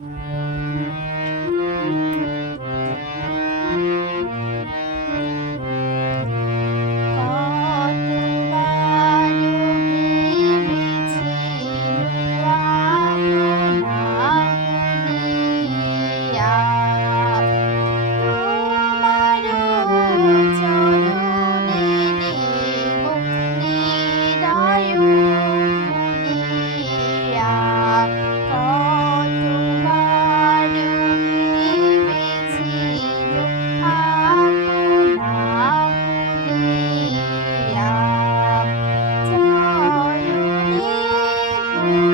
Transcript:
Música